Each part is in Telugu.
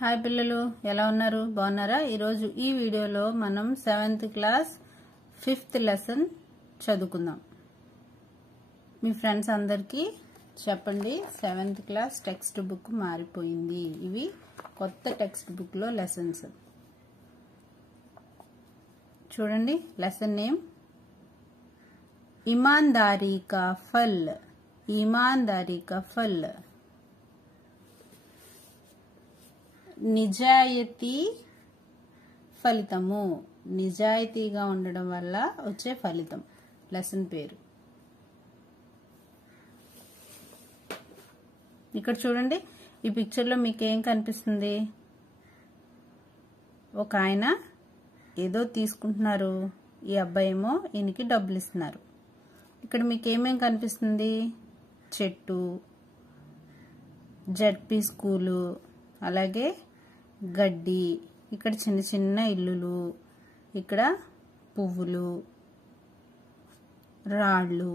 హాయ్ పిల్లలు, ఎలా ఉన్నారు? బాగున్నారా? ఈరోజు ఈ వీడియోలో మనం 7th క్లాస్ 5th లెసన్ చదువుకుందాం. మీ ఫ్రెండ్స్ అందరికీ చెప్పండి, 7th క్లాస్ టెక్స్ట్ బుక్ మారిపోయింది. ఇవి కొత్త టెక్స్ట్ బుక్లో లెసన్స్. చూడండి, లెసన్ నేమ్ ईमानदारी का फल. ईमानदारी का फल. నిజాయితీ ఫలితము. నిజాయితీగా ఉండడం వల్ల వచ్చే ఫలితం లెసన్ పేరు. ఇక్కడ చూడండి, ఈ పిక్చర్లో మీకు ఏం కనిపిస్తుంది? ఒక ఆయన ఏదో తీసుకుంటున్నారు, ఈ అబ్బాయి ఏమో ఈయనకి డబ్బులు ఇస్తున్నారు. ఇక్కడ మీకు ఏమేం కనిపిస్తుంది? చెట్టు, జడ్పీ స్కూలు, అలాగే గడ్డి, ఇక్కడ చిన్న చిన్న ఇల్లులు, ఇక్కడ పువ్వులు, రాళ్ళు,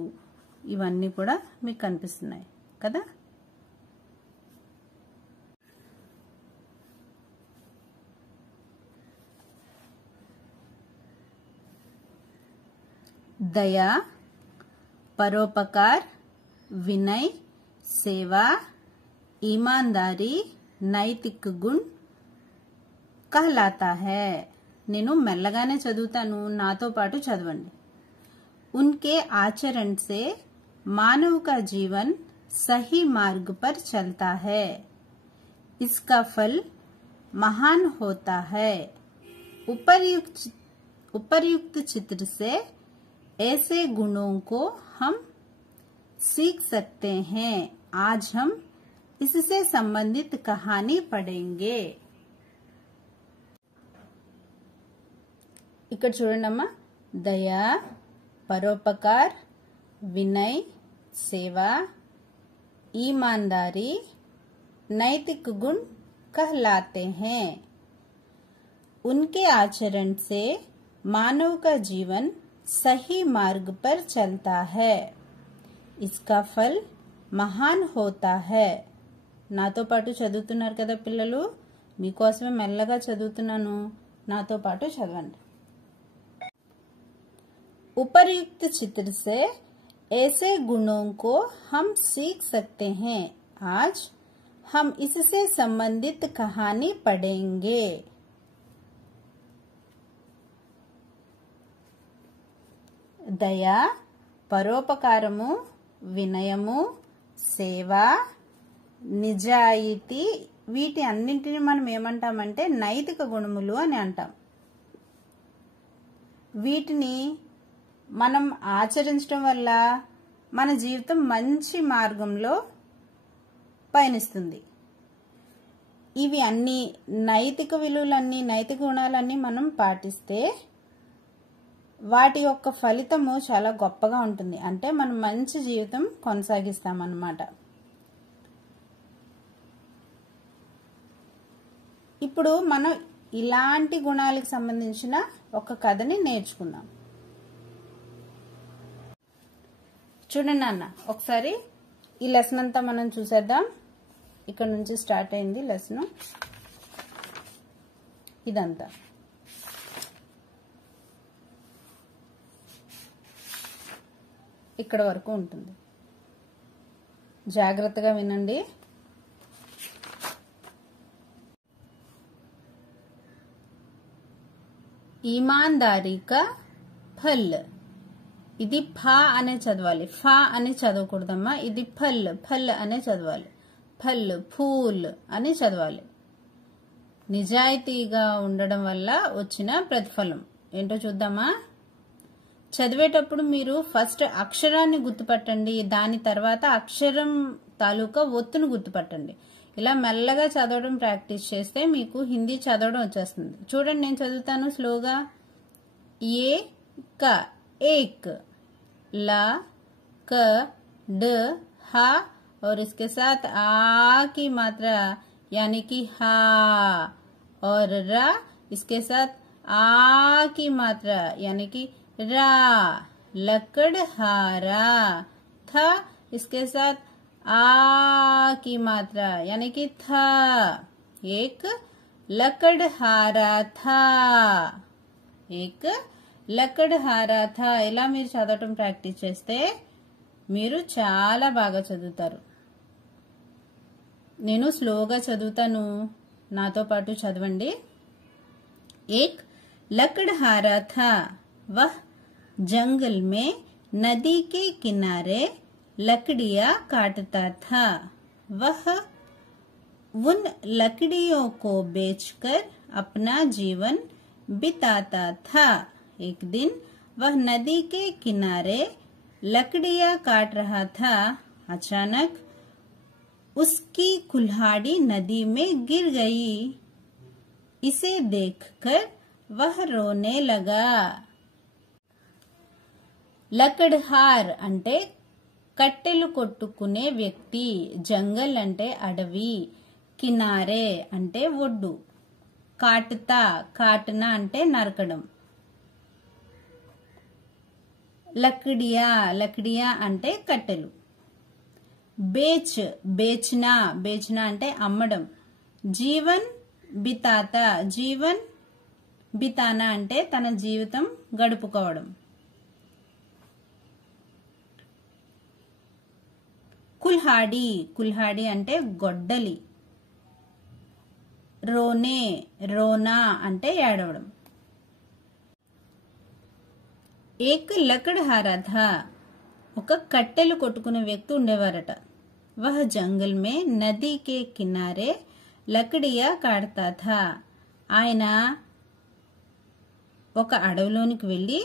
ఇవన్నీ కూడా మీకు కనిపిస్తున్నాయి కదా. दया, परोपकार, विनय, सेवा, ईमानदारी नैतिक गुण कहलाता है. నేను మెల్లగానే చదువుతాను, నాతో పాటు చదవండి. उनके आचरण से मानव का जीवन सही मार्ग पर चलता है. इसका फल महान होता है. उपर्युक्त चित्र से ऐसे गुणों को हम सीख सकते हैं. आज हम इससे संबंधित कहानी पढ़ेंगे. ఇక్కడ చూడండి అమ్మా, దయా, పరోపకార్, వినయ్, సేवा, ईमानदारी नैतिक गुण कहलाते हैं. उनके आचरण से मानव का जीवन सही मार्ग पर चलता है. इसका फल महान होता है. నాతో పాటు చదువుతున్నారు కదా పిల్లలు, మీకోసమే మెల్లగా చదువుతున్నాను, నాతో పాటు చదవండి. उपर्युक्त चित्र से ऐसे गुणों को हम सीख सकते हैं. आज हम इससे संबंधित कहानी पढ़ेंगे. దయా, పరోపకారము, వినయము, సేవ, నిజాయితీ, వీటి అన్నింటిని మనం ఏమంటామంటే నైతిక గుణములు అని అంటాం. వీటిని మనం ఆచరించడం వల్ల మన జీవితం మంచి మార్గంలో పయనిస్తుంది. ఇవి అన్ని నైతిక విలువలన్నీ, నైతిక గుణాలన్నీ మనం పాటిస్తే వాటి యొక్క ఫలితము చాలా గొప్పగా ఉంటుంది. అంటే మనం మంచి జీవితం కొనసాగిస్తామన్నమాట. ఇప్పుడు మనం ఇలాంటి గుణాలకు సంబంధించిన ఒక కథని నేర్చుకుందాం. చూడండి నాన్న, ఒకసారి ఈ లెసన్ అంతా మనం చూసేద్దాం. ఇక్కడ నుంచి స్టార్ట్ అయింది లెసన్. ఇదంతా ఇక్కడ వరకు ఉంటుంది. జాగ్రత్తగా వినండి. ఈమాన్దారీ కా ఫల్. ఇది ఫా అనే చదవాలి, ఫా అని చదవకూడదమ్మా. ఇది ఫల్, ఫల్ అనే చదవాలి. ఫల్, ఫూల్ అని చదవాలి. నిజాయితీగా ఉండడం వల్ల వచ్చిన ప్రతిఫలం ఏంటో చూద్దామా. చదివేటప్పుడు మీరు ఫస్ట్ అక్షరాన్ని గుర్తుపట్టండి, దాని తర్వాత అక్షరం తాలూకా ఒత్తును గుర్తుపట్టండి. ఇలా మెల్లగా చదవడం ప్రాక్టీస్ చేస్తే మీకు హిందీ చదవడం వచ్చేస్తుంది. చూడండి, నేను చదువుతాను స్లోగా. ఏ క एक, ला, क, ड, हा और इसके साथ आ की मात्रा यानी कि हा, और रा इसके साथ आ की मात्रा यानी कि रा. लकड़हारा. था इसके साथ आ की मात्रा यानी कि था. एक లకడ్హారా థా. ఏక్ లకడ్హారా థా. ఇలా మీరు చదవటం ప్రాక్టీస్ చేస్తే మీరు చాలా బాగా చదువుతారు. నేను స్లోగా చదువుతాను, నాతో పాటు చదవండి. एक लकड़हारा था, वह जंगल में नदी के किनारे लकड़ियां काटता था. वह उन लकड़ियों को बेचकर अपना जीवन बिताता था. एक दिन वह नदी के किनारे लकड़ियां काट रहा था. अचानक उसकी कुल्हाड़ी नदी में गिर गई. इसे देखकर वह रोने लगा. లకడ్హార్ అంటే కట్టెలు కొట్టుకునే వ్యక్తి, జంగల్ అంటే అడవి, కినారే అంటే ఒడ్డు, కాటుతా కాటనా అంటే నరకడం, లకడియా లకడియా అంటే కట్టెలు, బేచ్నా బేచ్నా అంటే అమ్మడం, జీవన్ బితాతా జీవన్ బితానా అంటే తన జీవితం గడుపుకోవడం, కుల్హాడి కుల్హాడి అంటే గొడ్డలి, రోనే రోనా అంటే ఏడవడం. ఏక్ లకడ్హారా థా, ఒక కట్టెలు కొట్టుకునే వ్యక్తి ఉండేవారట. వహ జంగల్ మే నదీ కే కినారే లకడియా కాడతా థా, ఆయన ఒక అడవిలోనికి వెళ్లి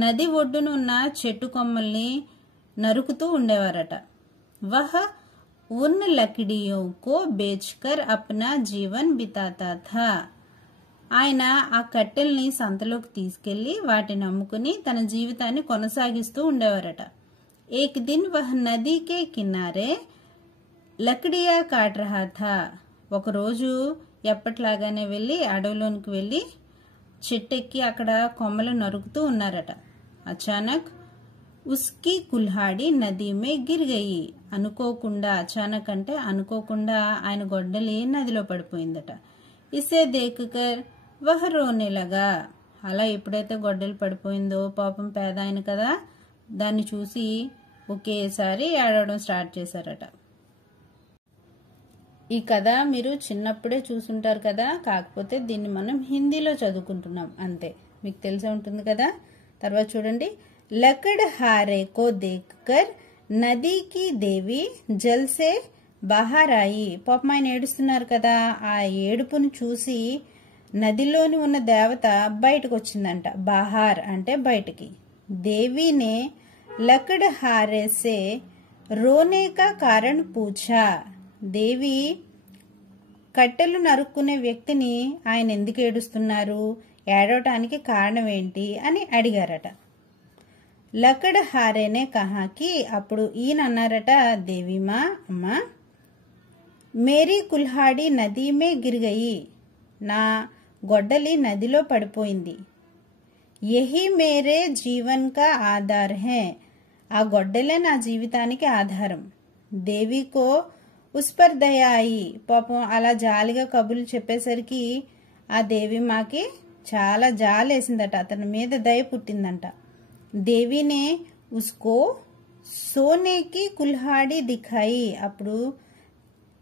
నది ఒడ్డున ఉన్న చెట్టు కొమ్మల్ని నరుకుతూ ఉండేవారట. వహ ఉన్ లకడియోं को बेचकर अपना जीवन बिताता था, ఆయన ఆ కట్టెల్ని సంతలోకి తీసుకెళ్లి వాటిని అమ్ముకుని తన జీవితాన్ని కొనసాగిస్తూ ఉండేవారట. ఏక్ దిన్ వహ నదీ కే కినారే లకడియా కాట్ రహా థా, ఒకరోజు ఎప్పట్లాగానే వెళ్లి అడవిలోనికి వెళ్లి చెట్టెక్కి అక్కడ కొమ్మలు నరుకుతూ ఉన్నారట. అచానక్ ఉస్కి కుల్హాడి నదీ మే గిర్ గయి, అనుకోకుండా, అచానక్ అంటే అనుకోకుండా ఆయన గొడ్డలి నదిలో పడిపోయిందట. ఇసే దేఖ్కర్ వహ రోనే లగా, అలా ఎప్పుడైతే గొడ్డలి పడిపోయిందో పాపం పేద ఆయన కదా, దాన్ని చూసి ఒకేసారి ఏడవడం స్టార్ట్ చేశారట. ఈ కథ మీరు చిన్నప్పుడే చూసుంటారు కదా, కాకపోతే దీన్ని మనం హిందీలో చదువుకుంటున్నాం అంతే, మీకు తెలిసే ఉంటుంది కదా. తర్వాత చూడండి. లకడ్హారే కో దేఖ్కర్ నదీ కి దేవి జల్ సే బాహర్ ఆయి, పాపం ఆయన ఏడుస్తున్నారు కదా, ఆ ఏడుపును చూసి నదిలోని ఉన్న దేవత బయటకు వచ్చిందంట. బాహార్ అంటే బయటికి. దేవినే లకడ్హారే సే రోనే కా కారణ్ పూఛా, దేవి కట్టెలు నరుక్కునే వ్యక్తిని ఆయన ఎందుకు ఏడుస్తున్నారు, ఏడవటానికి కారణం ఏంటి అని అడిగారట. లకడ్హారేనే కహాకి, అప్పుడు ఈయన అన్నారట, దేవిమా అమ్మా, మేరీ కుల్హాడి నదీ మే గిర్ గయి, నా గొడ్డలి నదిలో పడిపోయింది. యహీ మేరే జీవన్ కా ఆధార్ హై, ఆ గొడ్డలే నా జీవితానికి ఆధారం. దేవికో ఉస్ పర్ దయా అయి, పాపం అలా జాలిగా కబుర్లు చెప్పేసరికి ఆ దేవి మాకి చాలా జాలేసిందట, అతని మీద దయ పుట్టిందంట. దేవినే ఉస్కో సోనేకి కుల్హాడి దిఖాయి, అప్పుడు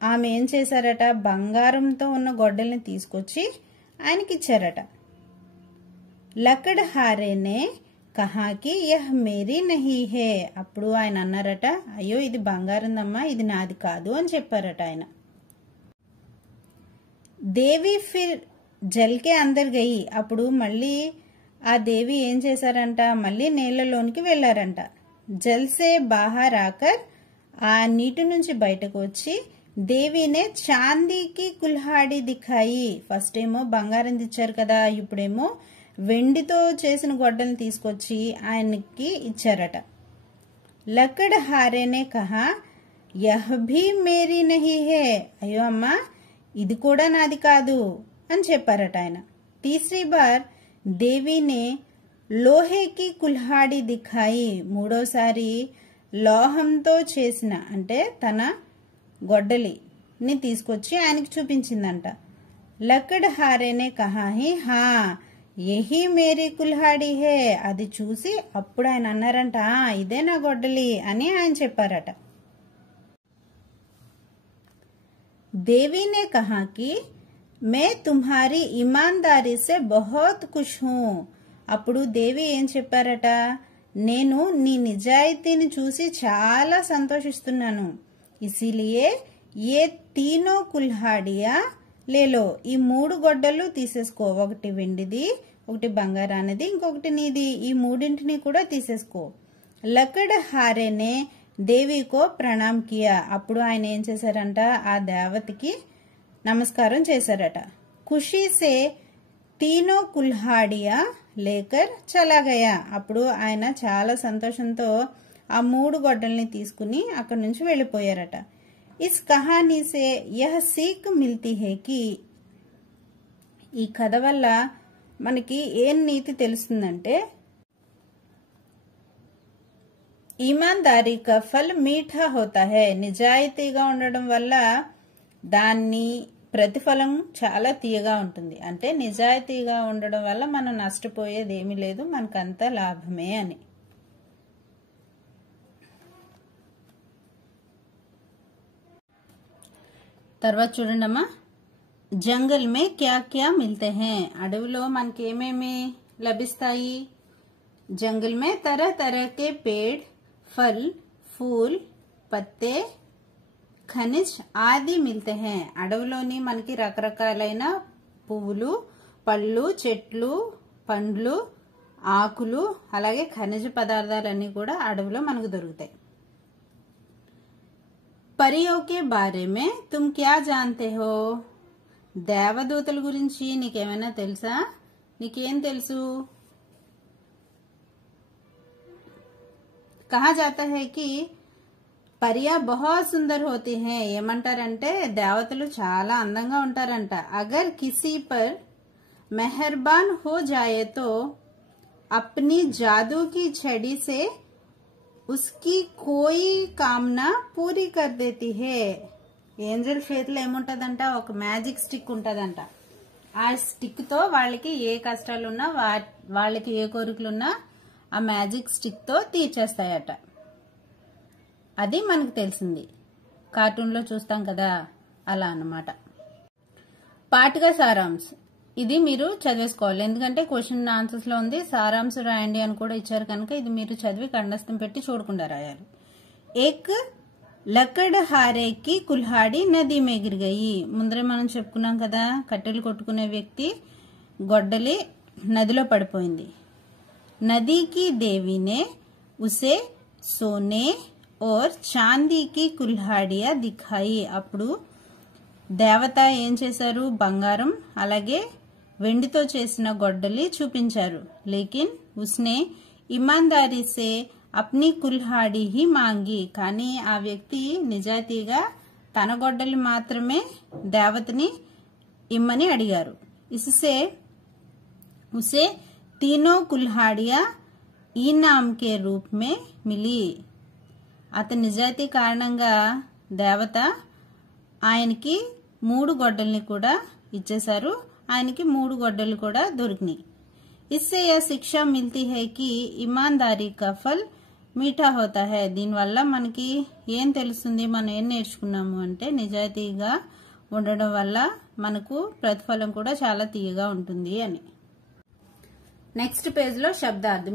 ఆమె ఏం చేశారట, బంగారంతో ఉన్న గొడ్డల్ని తీసుకొచ్చి ఆయనకి ఇచ్చారట. లకడ్హారేనే కహాకి యహ్ మేరీ నహీ హే, అప్పుడు ఆయన అన్నారట, అయ్యో ఇది బంగారందమ్మా, ఇది నాది కాదు అని చెప్పారట ఆయన. దేవి ఫిర్ జల్కే అందర్ గయి, అప్పుడు మళ్ళీ ఆ దేవి ఏం చేశారంట, మళ్ళీ నీళ్లలోనికి వెళ్లారంట. జల్సే బాహర్ ఆకర్, ఆ నీటి నుంచి బయటకు వచ్చి దేవినే చాందీకి కుల్హాడి దిఖాయి, ఫస్ట్ ఏమో బంగారం తెచ్చారు కదా, ఇప్పుడేమో వెండితో చేసిన గొడ్డల్ని తీసుకొచ్చి ఆయనకి ఇచ్చారట. లకడ్హారేనే కహా యహ్ భీ మేరీ నహీ హే, అయ్యో అమ్మా ఇది కూడా నాది కాదు అని చెప్పారట ఆయన. తీసరీ బార్ దేవినే లోహేకి కుల్హాడి దిఖాయి, మూడోసారి లోహంతో చేసిన అంటే తన గొడ్డలిని తీసుకొచ్చి ఆయనకి చూపించిందంట. లకడహారే నే కహా హి హా యహీ మేరీ కుల్హాడి హే. అది చూసి అప్పుడు ఆయన అన్నారంట, ఇదే నా గొడ్డలి అని ఆయన చెప్పారట. దేవి నే కహా కి मैं तुम्हारी ईमानदारी से बहुत खुश हूँ. అప్పుడు దేవి ఏం చెప్పారట, నేను నీ నిజాయితీని చూసి చాలా సంతోషిస్తున్నాను. ఇసిలియే ఏ తీనో కుల్హాడియా లేలో, ఈ 3 గొడ్డలు తీసేసుకో. ఒకటి వెండిది, ఒకటి బంగారానిది, ఇంకొకటి నీది. ఈ 3ంటిని కూడా తీసేసుకో. లకడహారేనే దేవికో ప్రణామ్ కియా. అప్పుడు ఆయన ఏం చేశారంట, ఆ దేవతకి నమస్కారం చేశారట. ఖుషీ సే తీనో కుల్హాడియా లేకర్ చలా గయా. అప్పుడు ఆయన చాలా సంతోషంతో ఆ 3 గొడ్డల్ని తీసుకుని అక్కడి నుంచి వెళ్ళిపోయారట. ఇస్ కహానీ సే యహ్ సీక్ మిల్తీ హే కి, ఈ కథ వల్ల మనకి ఏం నీతి తెలుస్తుందంటే, ఈమాన్దారీ కా ఫల్ మీఠా హోతా హై. నిజాయితీగా ఉండడం వల్ల దాన్ని ప్రతిఫలం చాలా తీయగా ఉంటుంది. అంటే నిజాయితీగా ఉండడం వల్ల మనం నష్టపోయేది ఏమీ లేదు, మనకంతా లాభమే అని. తర్వాత చూడండమ్మా, జంగల్ మే క్యా క్యా మిల్తే హై. అడవిలో మనకి ఏమేమి లభిస్తాయి? జంగల్ మే తరహ తరహ కే పేడ్, ఫల్, ఫూల్, పత్తే, ఖనిజ్ ఆది మిల్తే హై. అడవిలోని మనకి రకరకాలైన పువ్వులు, పళ్ళు, చెట్లు, పండ్లు, ఆకులు, అలాగే ఖనిజ పదార్థాలన్నీ కూడా అడవిలో మనకు దొరుకుతాయి. परियों के बारे में तुम क्या जानते हो? దేవదూతల గురించి నీకేమైనా తెలుసా? నీకేం తెలుసు? कहा जाता है कि परिया बहुत सुंदर होती हैं. ఏమంటారంటే దేవతలు చాలా అందంగా ఉంటారంట. అగర్ కిసి పర్ మెహర్బాన్ హో జాయే తో अपनी जादू की छड़ी से उसकी कोई कामना पूरी कर देती है. ఏంజల్ చేతిలో ఏముంటదంట, ఒక మ్యాజిక్ స్టిక్ ఉంటదంట. ఆ స్టిక్ తో వాళ్ళకి ఏ కష్టాలున్నా, వాళ్ళకి ఏ కోరికలున్నా ఆ మ్యాజిక్ స్టిక్ తో తీర్చేస్తాయట. అది మనకు తెలిసింది, కార్టూన్లో చూస్తాం కదా, అలా అన్నమాట. పాఠిక సారాంశ్, ఇది మీరు చదివేసుకోవాలి, ఎందుకంటే క్వశ్చన్ ఆన్సర్స్ లో ఉంది. సారాంశం రాయండి అని కూడా ఇచ్చారు కనుక ఇది మీరు చదివి కండస్థం పెట్టి చూడకుండా రాయాలి. ఏక్ లకడహారే కి కుల్హాడి నది మే గిర్ గయి. ముందరే మనం చెప్పుకున్నాం కదా, కట్టెలు కొట్టుకునే వ్యక్తి గొడ్డలి నదిలో పడిపోయింది. నది కి దేవినే ఉసే సోనే और చాందీ కి కుల్హాడియా దిఖాయి. అప్పుడు దేవత ఏం చేశారు, బంగారం అలాగే వెండితో చేసిన గొడ్డలి చూపించారు. లేకిన్ ఉస్నే ఇమాందారీ సే అప్నీ కుల్హాడి హి మాంగి. కానీ ఆ వ్యక్తి నిజాయితీగా తన గొడ్డలి మాత్రమే దేవతని ఇమ్మని అడిగారు. ఇసుసే ఉసే తీనో కుల్హాడియా ఈనాం కే రూప్ మే మిలి. అతని నిజాయితీ కారణంగా దేవత ఆయనకి 3 గొడ్డల్ని కూడా ఇచ్చేశారు. ఆయనకి 3 గొడ్డలు కూడా దొరికినాయి. ఇస్సే యా శిక్ష మిల్తీ హై కి ఇమాందారీ కా ఫల్ మీఠా హోతా హై. దీనివల్ల మనకి ఏం తెలుస్తుంది, మనం ఏం నేర్చుకున్నాము అంటే నిజాయితీగా ఉండడం వల్ల మనకు ప్రతిఫలం కూడా చాలా తీయగా ఉంటుంది అని. నెక్స్ట్ పేజ్ లో శబ్దార్థం.